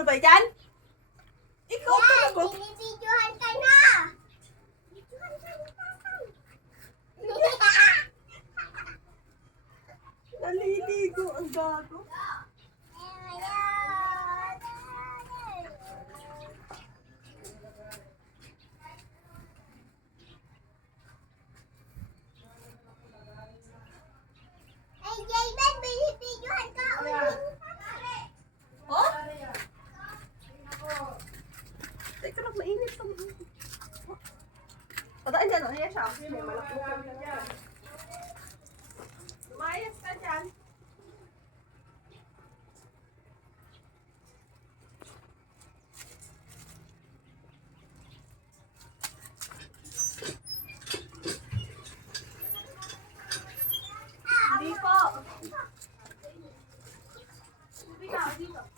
na ba yan? Ikaw talaga. Binibidyohan ka na! Bidyohan ka ni tatay. Naliligo ang gago. Ay, Jayden, binibidyohan ka. Oh? Teka lang, mainit sa mga. Padaan dyan, ayan siya. May malaklukan ka dyan. Lumayas ka dyan. Hindi po. Dito, dito.